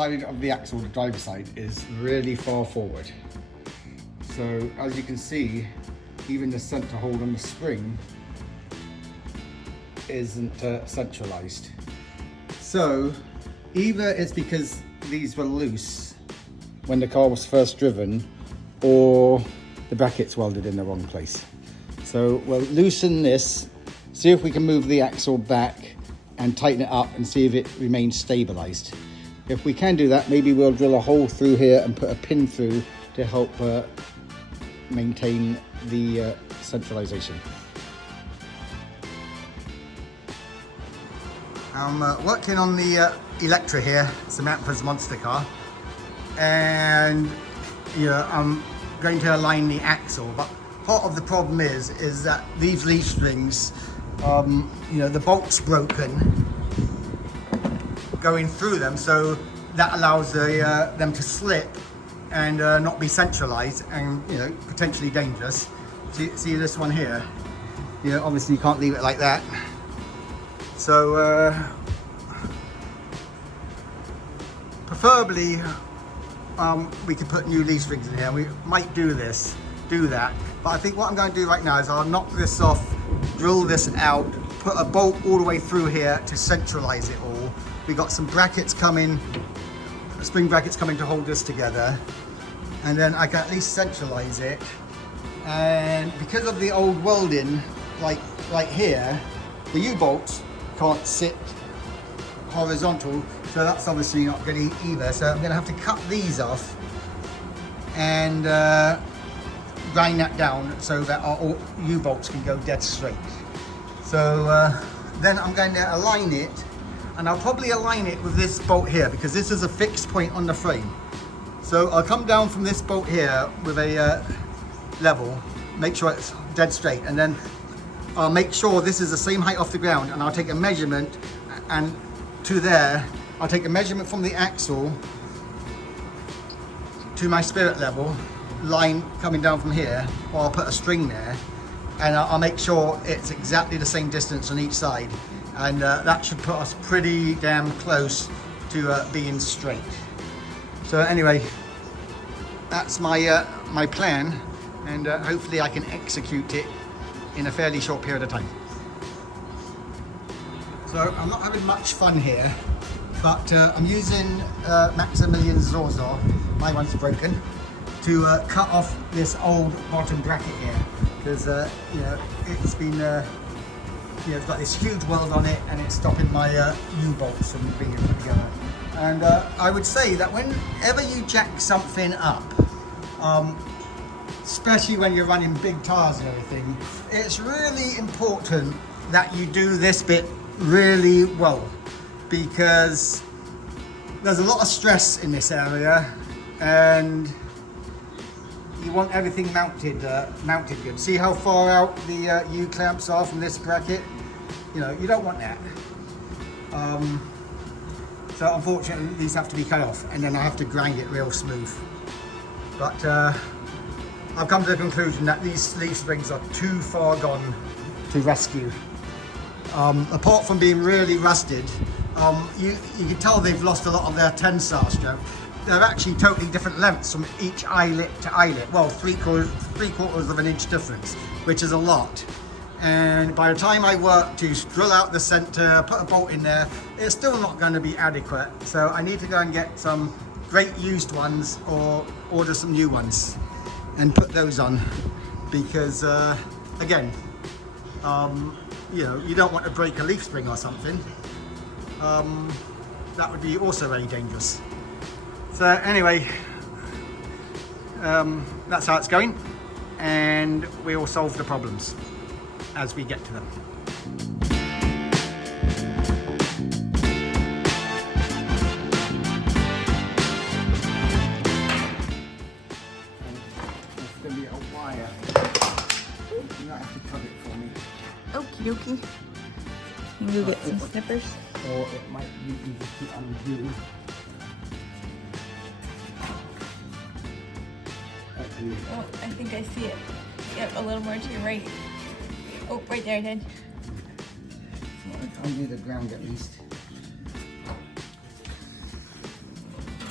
side of the axle, the driver's side, is really far forward. So as you can see, even the center hold on the spring isn't centralized. So either it's because these were loose when the car was first driven, or the bracket's welded in the wrong place. So we'll loosen this, see if we can move the axle back and tighten it up and see if it remains stabilized. If we can do that, maybe we'll drill a hole through here and put a pin through to help maintain the centralization. I'm working on the Electra here, Samanthas Monster Car, and I'm going to align the axle, but part of the problem is that these leaf springs, the bolt's broken going through them, so that allows them to slip and not be centralized and potentially dangerous. See this one here? Obviously you can't leave it like that. So preferably we could put new leaf springs in here. We might do that, but I think what I'm going to do right now is I'll knock this off, drill this out, put a bolt all the way through here to centralize it all. We got some brackets coming, spring brackets coming to hold this together, and then I can at least centralize it. And because of the old welding, like right here, the U-bolts can't sit horizontal, so that's obviously not good either. So I'm going to have to cut these off and grind that down so that our U-bolts can go dead straight. So then I'm going to align it, and I'll probably align it with this bolt here because this is a fixed point on the frame. So I'll come down from this bolt here with a level, make sure it's dead straight, and then I'll make sure this is the same height off the ground, and I'll take a measurement, and to there I'll take a measurement from the axle to my spirit level line coming down from here, or I'll put a string there, and I'll make sure it's exactly the same distance on each side, and that should put us pretty damn close to being straight. So anyway, that's my my plan, and hopefully I can execute it in a fairly short period of time. So I'm not having much fun here, but I'm using Maximilian Zorzor, my one's broken, to cut off this old bottom bracket here, because it's been it's got this huge weld on it, and it's stopping my U-bolts from being put together. And I would say that whenever you jack something up, especially when you're running big tires and everything, it's really important that you do this bit really well, because there's a lot of stress in this area, and you want everything mounted good. See how far out the U-clamps are from this bracket? You don't want that. So unfortunately these have to be cut off, and then I have to grind it real smooth. But I've come to the conclusion that these leaf springs are too far gone to rescue. Apart from being really rusted, you can tell they've lost a lot of their tensile strength. They're actually totally different lengths from each eyelet to eyelet. Well, three quarters of an inch difference, which is a lot. And by the time I work to drill out the center, put a bolt in there, it's still not going to be adequate. So I need to go and get some great used ones, or order some new ones and put those on, because again, you don't want to break a leaf spring or something. That would be also very dangerous. So anyway, that's how it's going, and we will solve the problems as we get to them. There's going to be a wire. You might have to cut it for me. Okie dokie. You can go get some snippers. Or it might be easy to undo. Oh, I think I see it. Yep, a little more to your right. Oh, right there, Dad. Undo the ground at least.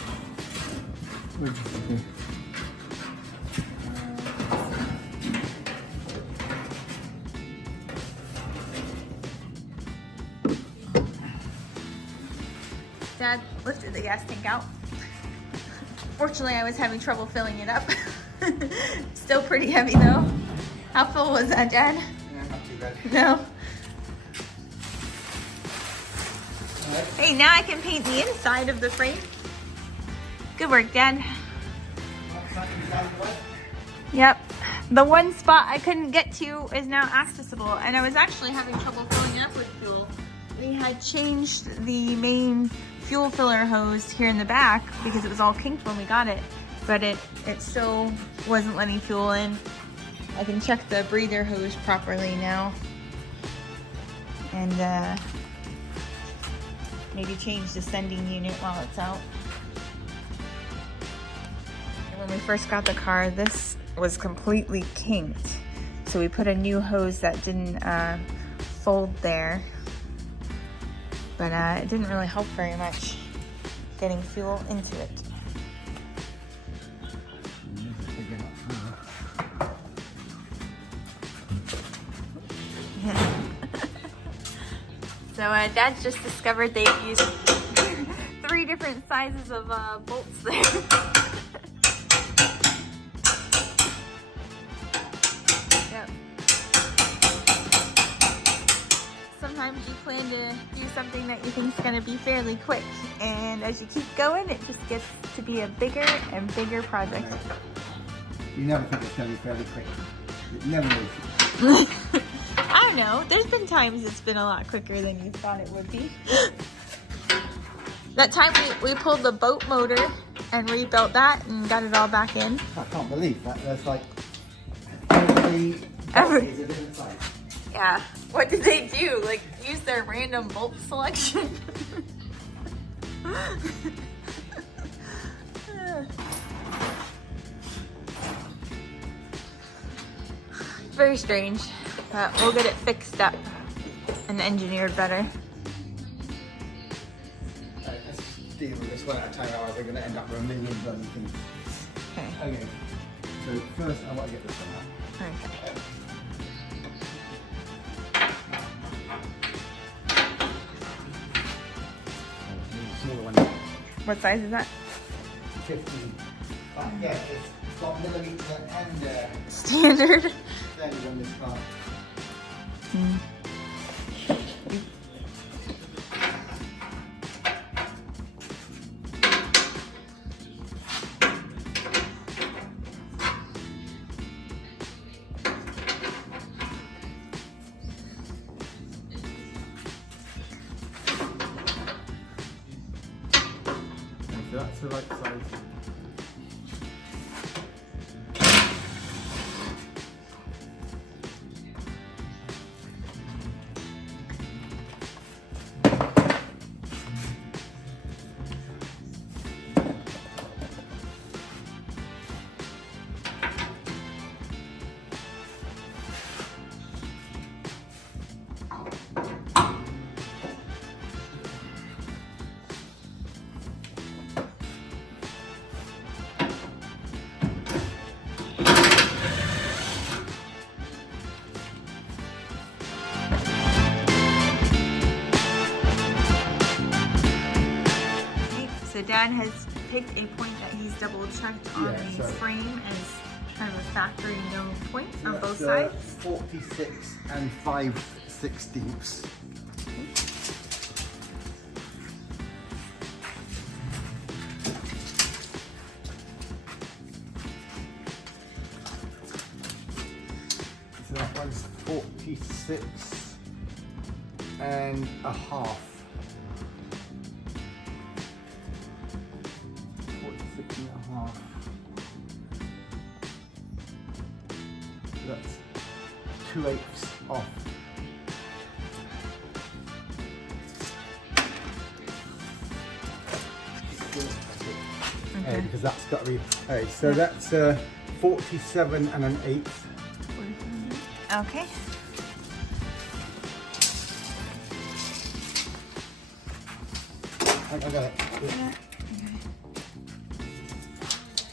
Dad lifted the gas tank out. Fortunately, I was having trouble filling it up. Still pretty heavy though. How full was that, Dad? Yeah, not too bad. No. Hey, now I can paint the inside of the frame. Good work, Dad. Yep. The one spot I couldn't get to is now accessible, and I was actually having trouble filling it up with fuel. We had changed the main fuel filler hose here in the back because it was all kinked when we got it, but it still wasn't letting fuel in. I can check the breather hose properly now, and maybe change the sending unit while it's out. When we first got the car, this was completely kinked, so we put a new hose that didn't fold there, but it didn't really help very much getting fuel into it. So Dad's just discovered they've used 3 different sizes of bolts there. Yep. Sometimes you plan to do something that you think is going to be fairly quick, and as you keep going, it just gets to be a bigger and bigger project. You never think it's going to be fairly quick. It never is. I don't know. There's been times it's been a lot quicker than you thought it would be. That time we pulled the boat motor and rebuilt that and got it all back in. I can't believe that. There's like every bolt is a different size. Yeah. What did they do? Like use their random bolt selection? Very strange. We'll get it fixed up and engineered better. Let's deal with this one at a time, otherwise we're going to end up with a million bloody things. Okay. So first I want to get this one out. Okay. Smaller one. What size is that? 15. Yeah, it's got millimeter and Standard. standard on this car. So that's the right size. So Dad has picked a point that he's double checked on the frame as kind of a factory known point on both sides. 46 and 5/16. So that one's 46 and a half. 46 and a half. That's 2/8 off. Okay. Because that's got to be. So that's 47 and an 1/8. Okay. I got it. Yeah.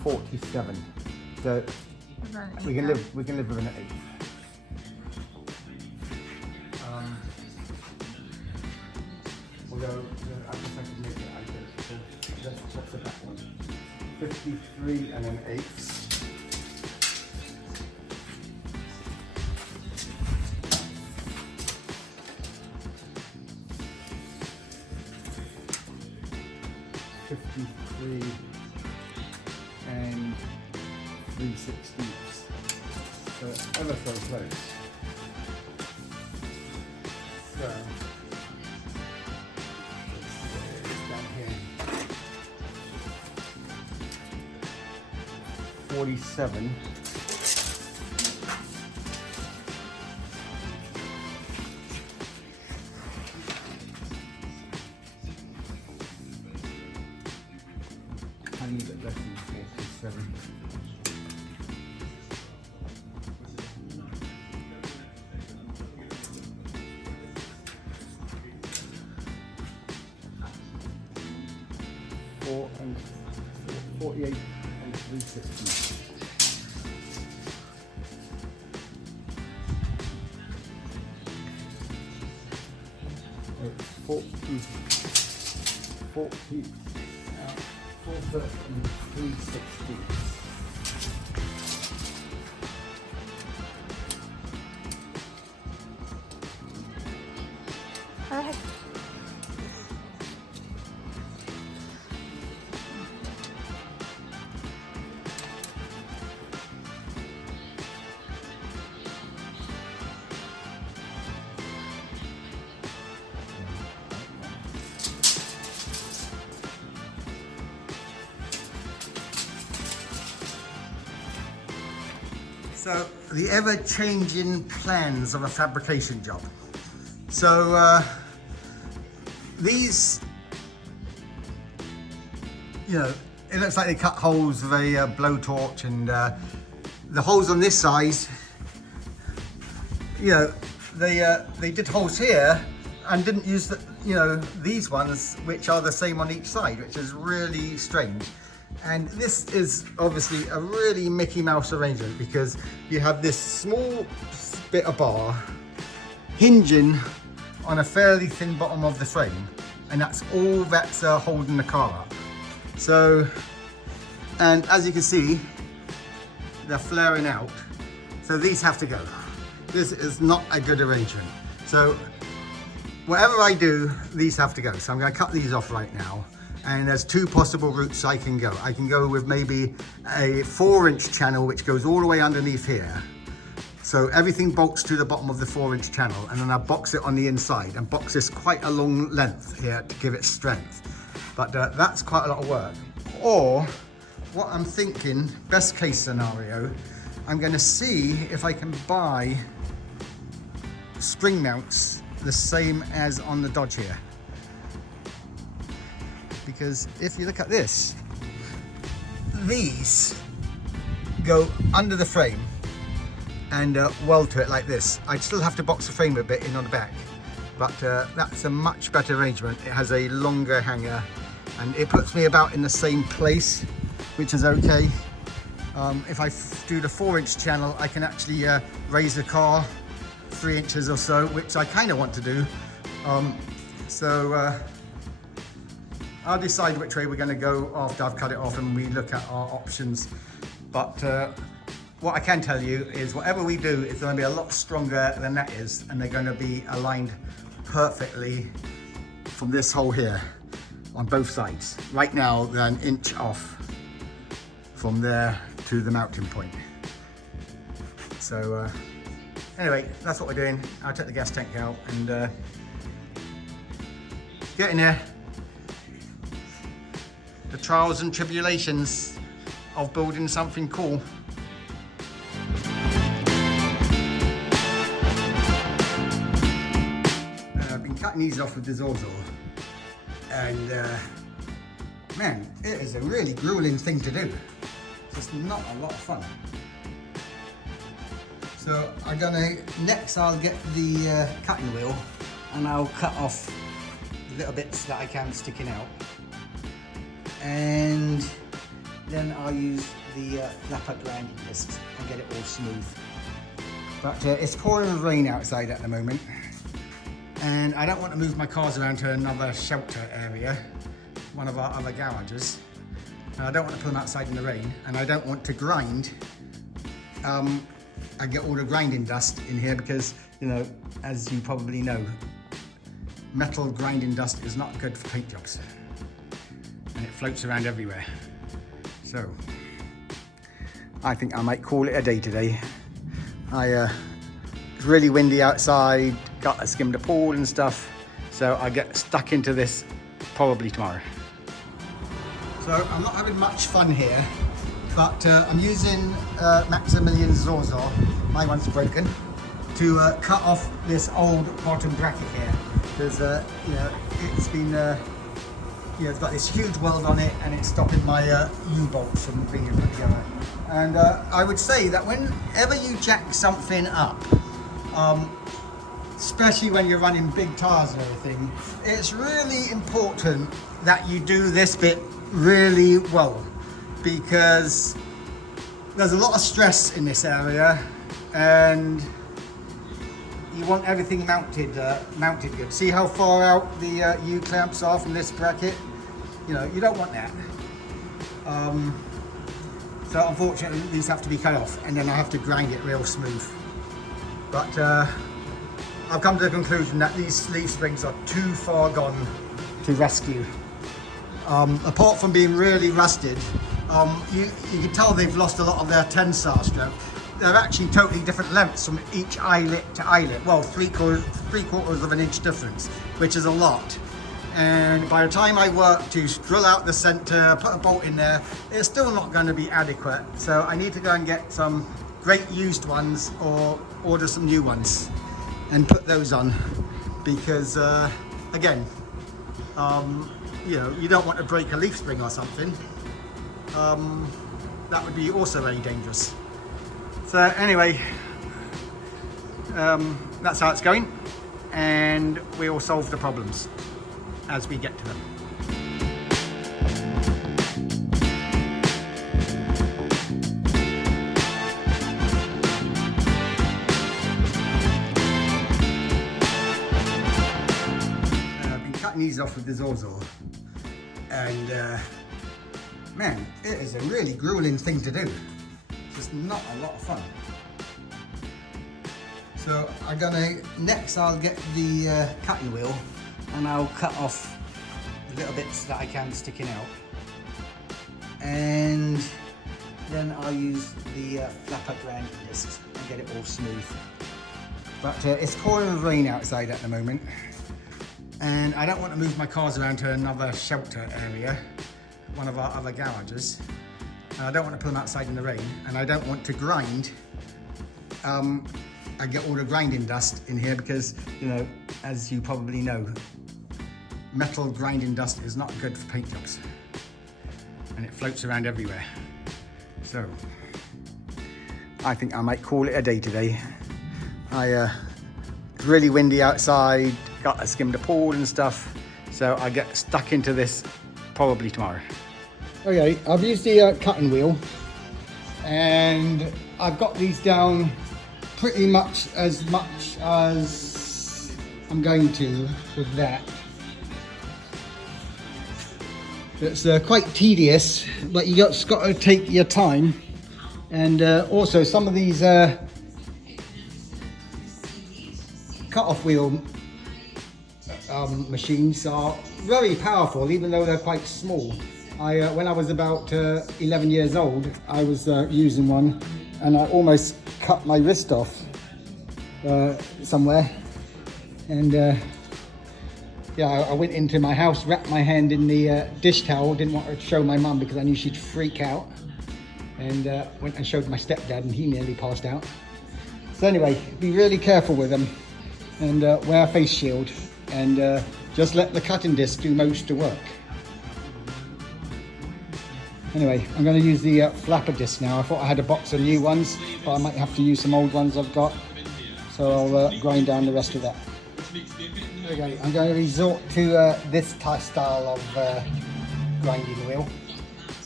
47. So we can live with an 8. We'll go. I guess I can make it. What's the back one? 53 and an 8. And 3/16. So ever so close. So it's down here. 47. Tiny bit less than 47. And 48 and 360. It's 40, 430 and 360. Perfect. So the ever-changing plans of a fabrication job. So these, you know, it looks like they cut holes with a blowtorch, and the holes on this side, you know, they did holes here and didn't use the, you know, these ones, which are the same on each side, which is really strange. And this is obviously a really Mickey Mouse arrangement, because you have this small bit of bar hinging on a fairly thin bottom of the frame, and that's all that's holding the car up. So, and as you can see, they're flaring out. So these have to go. This is not a good arrangement. So whatever I do, these have to go. So I'm going to cut these off right now. And there's two possible routes I can go. I can go with maybe a 4-inch channel, which goes all the way underneath here. So everything bolts to the bottom of the 4-inch channel, and then I box it on the inside and box this quite a long length here to give it strength. But that's quite a lot of work. Or what I'm thinking, best case scenario, I'm going to see if I can buy spring mounts the same as on the Dodge here. Because if you look at this, these go under the frame and weld to it like this. I'd still have to box the frame a bit in on the back, but that's a much better arrangement. It has a longer hanger and it puts me about in the same place, which is okay. If I do the 4-inch channel, I can actually raise the car 3 inches or so, which I kind of want to do. I'll decide which way we're going to go after I've cut it off and we look at our options. But what I can tell you is whatever we do is going to be a lot stronger than that is, and they're going to be aligned perfectly from this hole here on both sides. Right now they're an inch off from there to the mounting point. So anyway, that's what we're doing. I'll take the gas tank out and get in there. The trials and tribulations of building something cool. I've been cutting these off with the Zorzor, and man, it is a really grueling thing to do. It's just not a lot of fun. So next I'll get the cutting wheel and I'll cut off the little bits that I can sticking out. And then I'll use the flapper grinding discs and get it all smooth. But it's pouring rain outside at the moment, and I don't want to move my cars around to another shelter area, one of our other garages. And I don't want to put them outside in the rain, and I don't want to grind and get all the grinding dust in here because, you know, as you probably know, metal grinding dust is not good for paint jobs, and it floats around everywhere. So I think I might call it a day today. It's really windy outside, got to skim the pool and stuff, so I get stuck into this probably tomorrow. So I'm not having much fun here, but I'm using Maximilian Zorzor, my one's broken, to cut off this old bottom bracket here, because you know, it's been you know, it's got this huge weld on it, and it's stopping my U-bolts from being put together. And I would say that whenever you jack something up, especially when you're running big tires and everything, it's really important that you do this bit really well, because there's a lot of stress in this area, and you want everything mounted good. See how far out the U-clamps are from this bracket? You know, you don't want that. So unfortunately these have to be cut off, and then I have to grind it real smooth. But I've come to the conclusion that these sleeve springs are too far gone to rescue. Apart from being really rusted, you can tell they've lost a lot of their tensile strength. They're actually totally different lengths from each eyelet to eyelet. Well, three quarters of an inch difference, which is a lot. And by the time I work to drill out the center, put a bolt in there, it's still not going to be adequate. So I need to go and get some great used ones or order some new ones and put those on, because again, you know, you don't want to break a leaf spring or something. That would be also very dangerous. So anyway, that's how it's going, and we'll solve the problems as we get to them. I've been cutting these off with the Zorzor, and man, it is a really grueling thing to do. It's just not a lot of fun. So next I'll get the cutting wheel, and I'll cut off the little bits that I can sticking out, and then I'll use the flapper grinding discs and get it all smooth. But it's pouring rain outside at the moment, and I don't want to move my cars around to another shelter area, one of our other garages. I don't want to put them outside in the rain, and I don't want to grind and get all the grinding dust in here because, you know, as you probably know, metal grinding dust is not good for paint jobs, and it floats around everywhere. So I think I might call it a day today. It's really windy outside, got to skim the pool and stuff, so I get stuck into this probably tomorrow. Okay, I've used the cutting wheel, and I've got these down pretty much as I'm going to with that. It's quite tedious, but you just got to take your time. And also some of these cut-off wheel machines are very powerful, even though they're quite small. When I was about 11 years old, I was using one, and I almost cut my wrist off somewhere. And yeah, I went into my house, wrapped my hand in the dish towel, didn't want to show my mum because I knew she'd freak out, and went and showed my stepdad, and he nearly passed out. So anyway, be really careful with them, and wear a face shield, and just let the cutting disc do most of the work. Anyway, I'm going to use the flapper disc now. I thought I had a box of new ones, but I might have to use some old ones I've got, so I'll grind down the rest of that. Okay, I'm going to resort to this style of grinding wheel.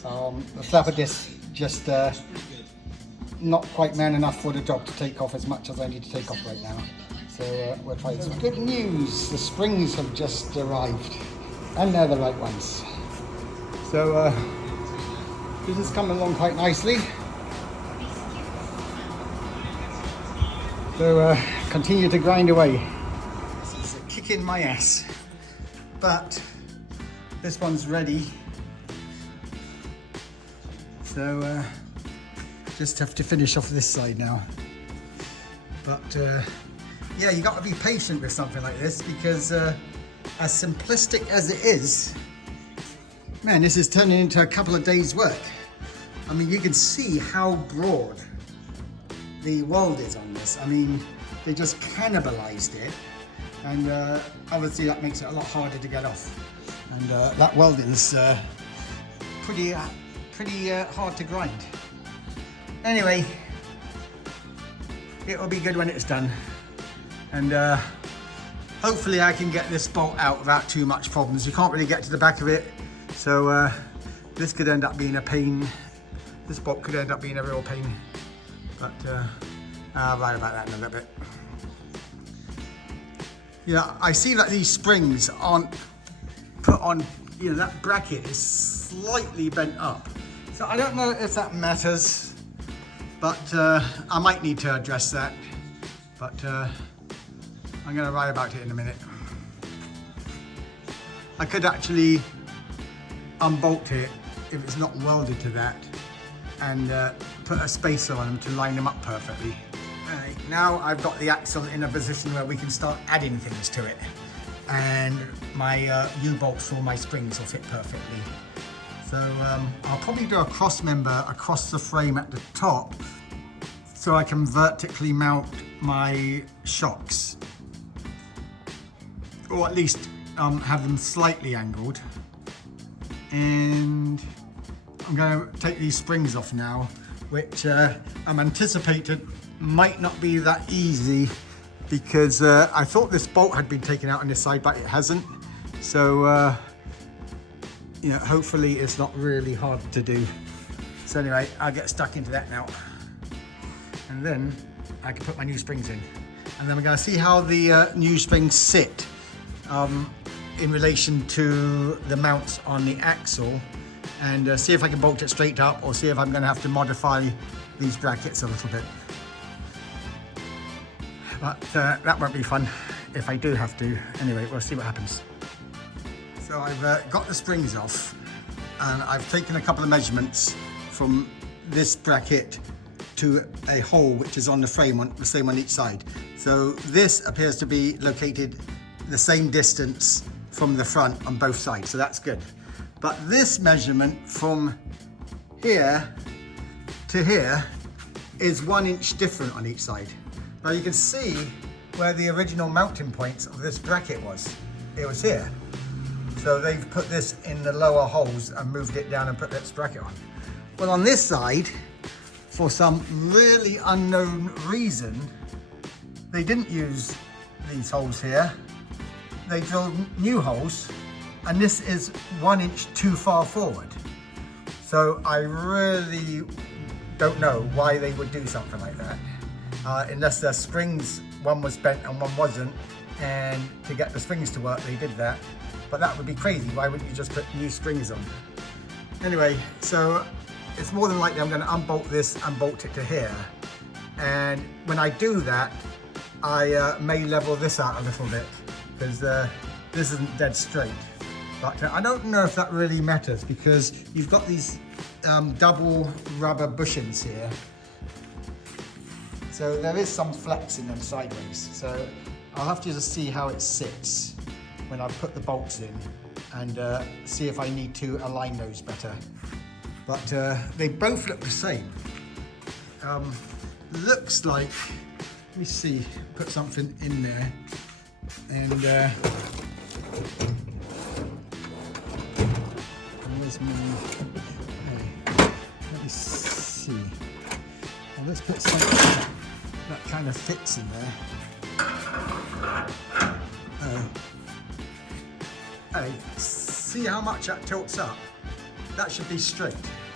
The flapper disc just not quite man enough for the job to take off as much as I need to take off right now. So we'll try this. Good news, the springs have just arrived and they're the right ones. So this is coming along quite nicely. So continue to grind away. This is a kick in my ass, but this one's ready. So just have to finish off this side now. But yeah, you got to be patient with something like this because as simplistic as it is, man, this is turning into a couple of days work. I mean, you can see how broad the weld is on this. I mean, they just cannibalized it, and obviously that makes it a lot harder to get off. And that welding is pretty hard to grind. Anyway, it'll be good when it's done, and hopefully I can get this bolt out without too much problems. You can't really get to the back of it, so this could end up being a pain. This bolt could end up being a real pain, but I'll write about that in a little bit. Yeah, I see that these springs aren't put on, you know, that bracket is slightly bent up. So I don't know if that matters, but I might need to address that. But I'm going to write about it in a minute. I could actually unbolt it if it's not welded to that and put a spacer on them to line them up perfectly. Right, now I've got the axle in a position where we can start adding things to it, and my U-bolts for my springs will fit perfectly. So I'll probably do a cross member across the frame at the top so I can vertically mount my shocks, or at least have them slightly angled. And I'm going to take these springs off now, which I'm anticipating might not be that easy because I thought this bolt had been taken out on this side, but it hasn't. So you know, hopefully it's not really hard to do. So anyway, I'll get stuck into that now, and then I can put my new springs in, and then we're going to see how the new springs sit in relation to the mounts on the axle, and see if I can bolt it straight up, or see if I'm going to have to modify these brackets a little bit. But that won't be fun if I do have to. Anyway, we'll see what happens. So I've got the springs off, and I've taken a couple of measurements from this bracket to a hole which is on the frame, the same on each side. So this appears to be located the same distance from the front on both sides, so that's good. But this measurement from here to here is 1 inch different on each side. Now you can see where the original mounting points of this bracket was. It was here. So they've put this in the lower holes and moved it down and put this bracket on. Well, on this side, for some really unknown reason, they didn't use these holes here. They drilled new holes, and this is 1 inch too far forward. So I really don't know why they would do something like that. Unless the springs, one was bent and one wasn't, and to get the springs to work they did that. But that would be crazy. Why wouldn't you just put new springs on? Anyway, so it's more than likely I'm going to unbolt this and bolt it to here. And when I do that, I may level this out a little bit, because this isn't dead straight. But I don't know if that really matters, because you've got these double rubber bushings here. So there is some flex in them sideways. So I'll have to just see how it sits when I put the bolts in, and see if I need to align those better. But they both look the same. Looks like, let me see, put something in there, and where's my, let me see. Well, let's put something that kind of fits in there. Hey, see how much that tilts up? That should be straight.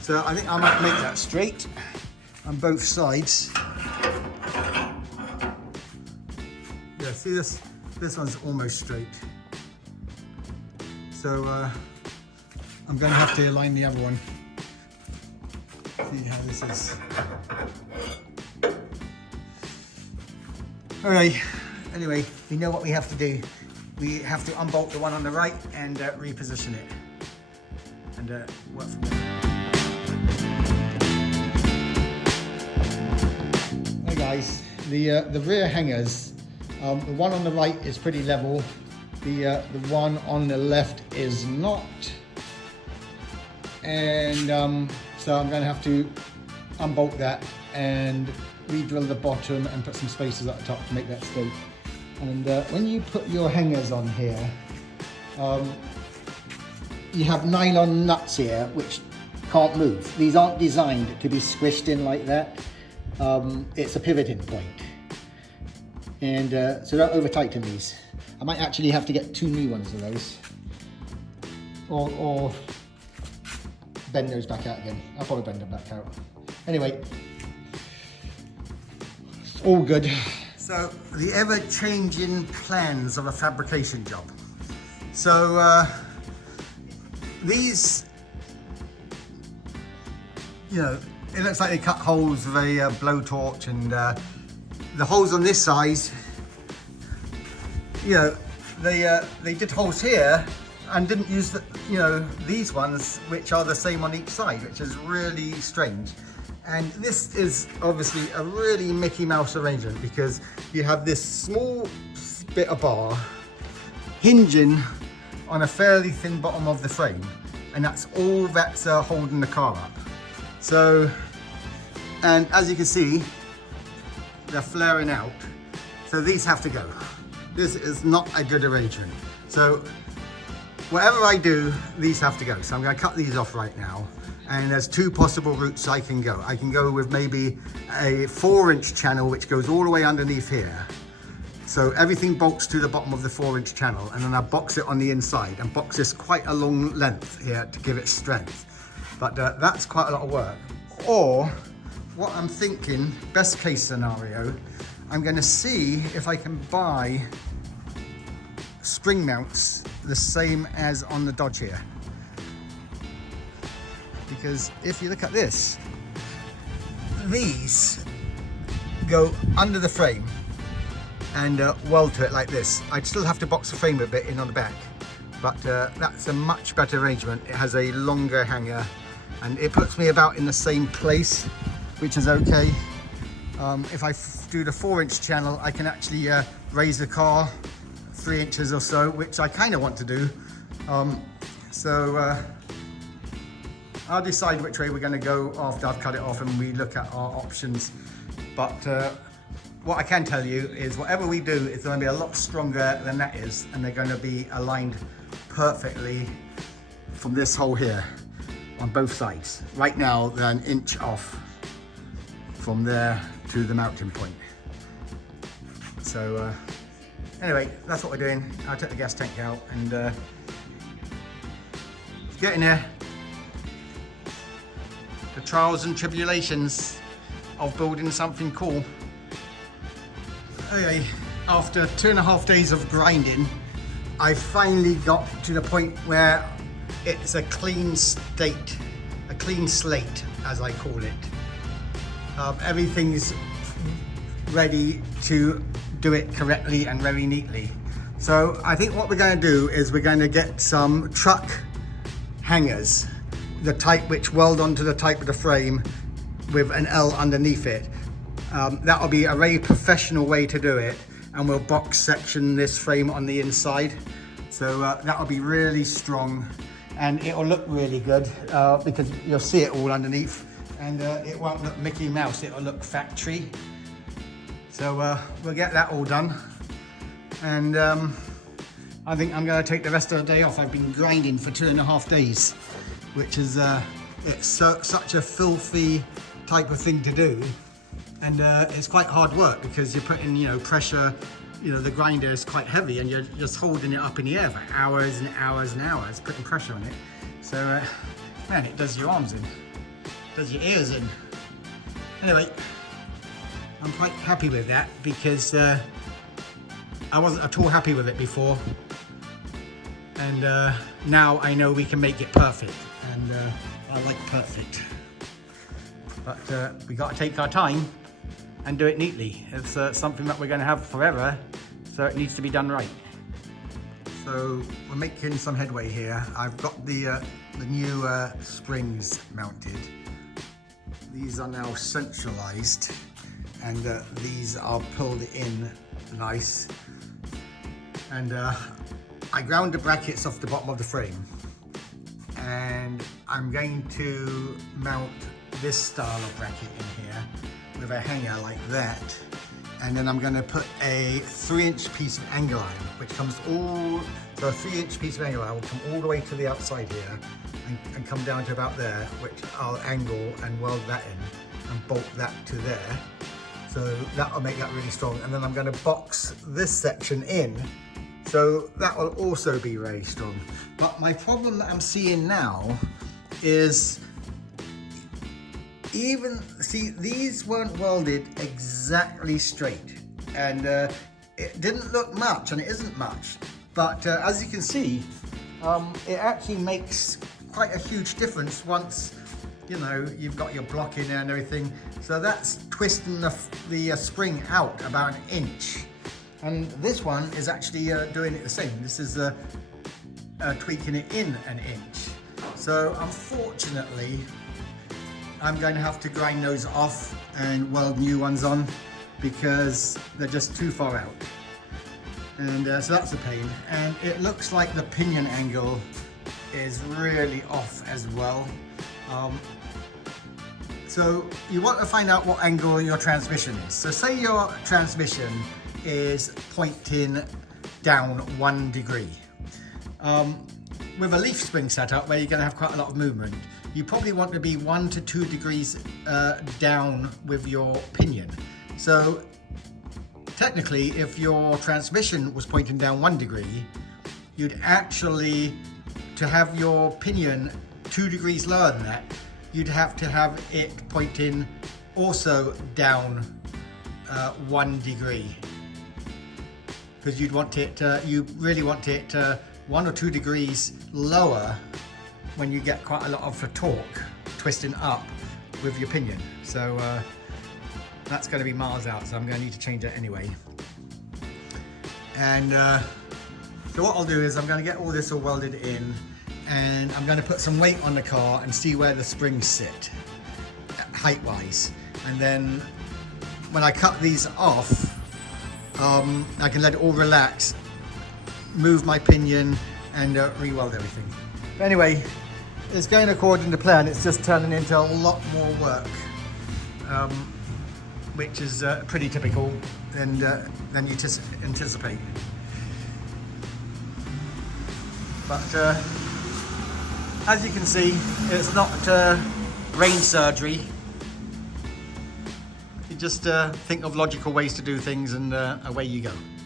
So I think I might make that straight on both sides. Yeah, see this one's almost straight. So I'm going to have to align the other one. See how this is. Alright, anyway, we know what we have to do. We have to unbolt the one on the right and reposition it. And work from there. Hey guys, the rear hangers, the one on the right is pretty level. The one on the left is not. And so I'm going to have to unbolt that and re-drill the bottom and put some spacers at the top to make that straight. And when you put your hangers on here, you have nylon nuts here which can't move. These aren't designed to be squished in like that. It's a pivoting point. And so don't over tighten these. I might actually have to get 2 new ones of those. Or bend those back out again. I'll probably bend them back out. Anyway, it's all good. So the ever-changing plans of a fabrication job. So these, you know, it looks like they cut holes with a blowtorch, and the holes on this side, you know, they did holes here and didn't use the, you know, these ones which are the same on each side, which is really strange. And this is obviously a really Mickey Mouse arrangement, because you have this small bit of bar hinging on a fairly thin bottom of the frame, and that's all that's holding the car up. So, and as you can see, they're flaring out, so these have to go. This is not a good arrangement. So whatever I do, these have to go. So I'm going to cut these off right now. And there's 2 possible routes I can go. I can go with maybe a 4-inch channel which goes all the way underneath here. So everything bolts to the bottom of the 4-inch channel, and then I box it on the inside and box this quite a long length here to give it strength. But that's quite a lot of work. Or what I'm thinking, best case scenario, I'm going to see if I can buy spring mounts the same as on the Dodge here. Because if you look at this, these go under the frame and weld to it like this. I'd still have to box the frame a bit in on the back, but that's a much better arrangement. It has a longer hanger and it puts me about in the same place, which is okay. If I do the 4-inch channel, I can actually raise the car 3 inches or so, which I kind of want to do. I'll decide which way we're going to go after I've cut it off and we look at our options. But what I can tell you is whatever we do is going to be a lot stronger than that is, and they're going to be aligned perfectly from this hole here on both sides. Right now they're 1 inch off from there to the mounting point. So anyway, that's what we're doing. I'll take the gas tank out and get in there. The trials and tribulations of building something cool. Okay, after 2.5 days of grinding, I finally got to the point where it's a clean state, a clean slate, as I call it. Everything's ready to do it correctly and very neatly. So I think what we're going to do is we're going to get some truck hangers, the type which weld onto the type of the frame with an L underneath it. That'll be a very professional way to do it, and we'll box section this frame on the inside. So that'll be really strong and it'll look really good because you'll see it all underneath, and it won't look Mickey Mouse, it'll look factory. So we'll get that all done, and I think I'm going to take the rest of the day off. I've been grinding for 2.5 days, which is it's such a filthy type of thing to do, and it's quite hard work because you're putting, you know, pressure. You know, the grinder is quite heavy and you're just holding it up in the air for hours and hours and hours, putting pressure on it. So man, it does your arms in. does your ears in. Anyway, I'm quite happy with that because I wasn't at all happy with it before, and now I know we can make it perfect, and I like perfect. But we got to take our time and do it neatly. It's something that we're going to have forever, so it needs to be done right. So we're making some headway here. I've got the new springs mounted. These are now centralized, and these are pulled in nice. And I ground the brackets off the bottom of the frame, and I'm going to mount this style of bracket in here with a hanger like that, and then I'm going to put a 3-inch piece of angle iron, which comes all, so a 3-inch piece of angle iron will come all the way to the outside here and come down to about there, which I'll angle and weld that in and bolt that to there. So that will make that really strong, and then I'm going to box this section in, so that will also be very strong. But my problem that I'm seeing now is these weren't welded exactly straight, and it didn't look much, and it isn't much, but as you can see, it actually makes quite a huge difference once you've got your block in there and everything. So that's twisting the spring out about 1 inch, and this one is actually doing it the same. This is tweaking it in 1 inch. So unfortunately, I'm going to have to grind those off and weld new ones on because they're just too far out. And so that's a pain. And it looks like the pinion angle is really off as well. So you want to find out what angle your transmission is. So say your transmission is pointing down 1 degree. With a leaf spring setup where you're going to have quite a lot of movement, you probably want to be 1 to 2 degrees down with your pinion. So technically, if your transmission was pointing down 1 degree, you'd actually, to have your pinion 2 degrees lower than that, you'd have to have it pointing also down 1 degree. Because you'd want it, you really want it 1 or 2 degrees lower when you get quite a lot of torque twisting up with your pinion. So that's going to be miles out, so I'm going to need to change that anyway. And so what I'll do is I'm going to get all this all welded in, and I'm going to put some weight on the car and see where the springs sit height wise, and then when I cut these off, I can let it all relax, move my pinion, and re-weld everything. But anyway, it's going according to plan. It's just turning into a lot more work, which is pretty typical than you anticipate. But as you can see, it's not brain surgery. You just think of logical ways to do things, and away you go.